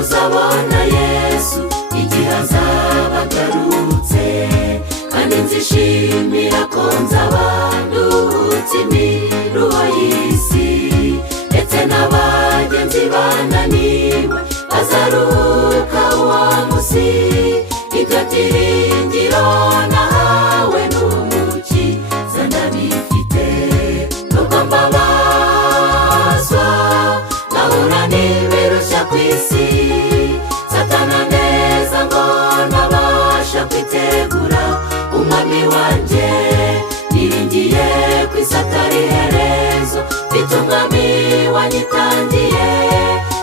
kuzabona Yesu igihe azaba agarutse, kandi nzishimira ko nzaba nduhutse imiruho y'isi, ndetse n'abagenzi bananiwe bazaruhuka uwo munsi. Ibyo byiringiro nahawe n'Umukiza ndabifite, nubwo mbabazwa nkahura n'ibirushya ku isi, Satana neza ngo ntabasha kwitegura umwami wanjye. Niringiye ku isi atari iherezo, mfite umwami wanyitangiye,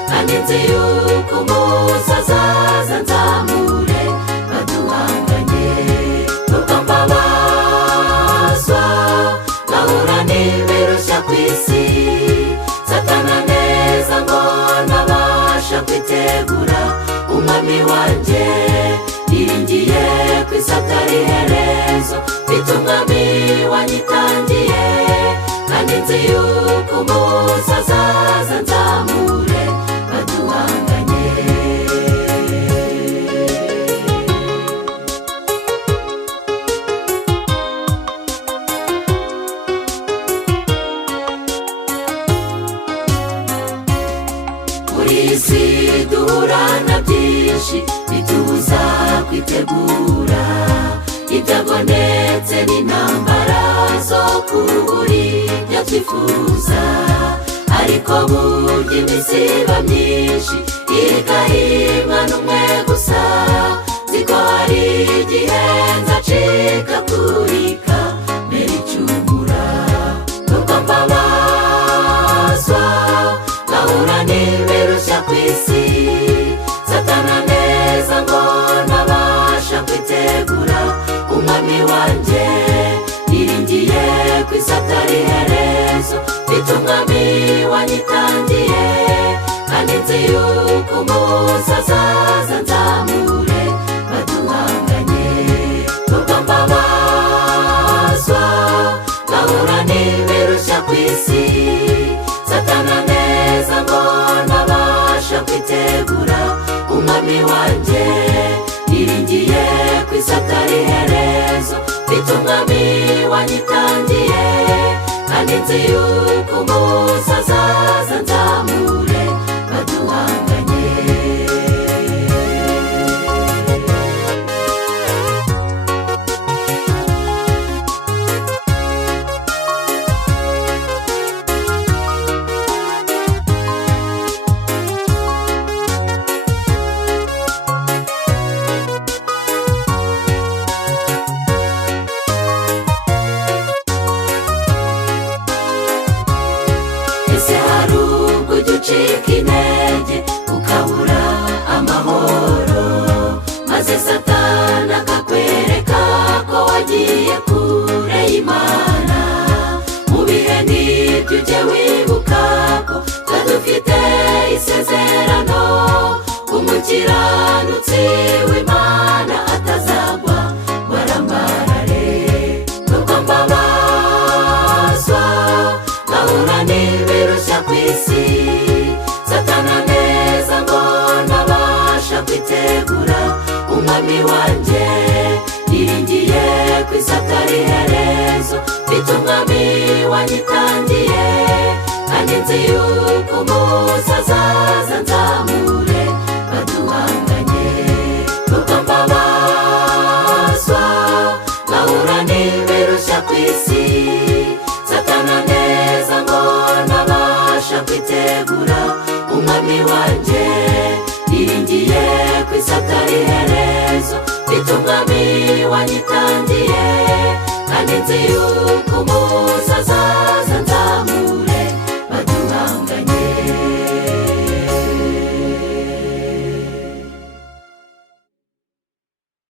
kandi nzi yuko umunsi azaza nzamure baduhanganye. Nubwo mbabazwa nkahura n'ibirushya ku isi, Satana neza ngo ntabasha kwitegura umwami wanjye. Niringiye ku isi atari iherezo, mfite umwami wanyitangiye, kandi nzi yuko umunsi azaza nzamure baduhanganye. Muri iyi si duhura na byinshi bitubuza kwitegura ibyago ndetse n'intambara zo kubura ibyo twifuza, ariko burya iminsi iba myinshi igahimwa n'umwe gusa. Nzi ko hari igihe nzacika kurika mbere icumura, nubwo mbabazwa nkahura n'ibirushya ku isi, Satana neza ngo ntabasha kwitegura umwami wanjye. Niringiye ku isi atari iherezo, mfite umwami wanyitangiye, kandi nzi yuko umunsi azaza nzamure baduhanganye. Nubwo mbabazwa nkahura n'ibirushya ku isi, Satana neza ngo ntabasha kwitegura umwami wanjye. Niringiye ku isi atari iherezo, mfite umwami wanyitangiye, kandi nzi yuko umunsi azaza nzamure baduhanganye. Ese hari ubwo ujya ucika intege ukabura amahoro, maze Satana akakwereka ko wagiye kure y'Imana? Mu bihe nk'ibyo ujye wibuka ko twe dufite isezerano, umukiranutsi w'Imana atazagwa ngo arambarare. Nubwo mbabazwa nkahura n'ibirushya ku isi, Satana neza ngo ntabasha kwitegura umwami wanjye. Niringiye ku isi atari iherezo, mfite umwami wanyitangiye, kandi nzi yuko umunsi azaza nzamure baduhanganye. Nubwo mbabazwa nkahura n'ibirushya ku isi, Satana neza ngo ntabasha kwitegura umwami wanjye. Niringiye ku isi atari iherezo, mfite umwami wanyitangiye,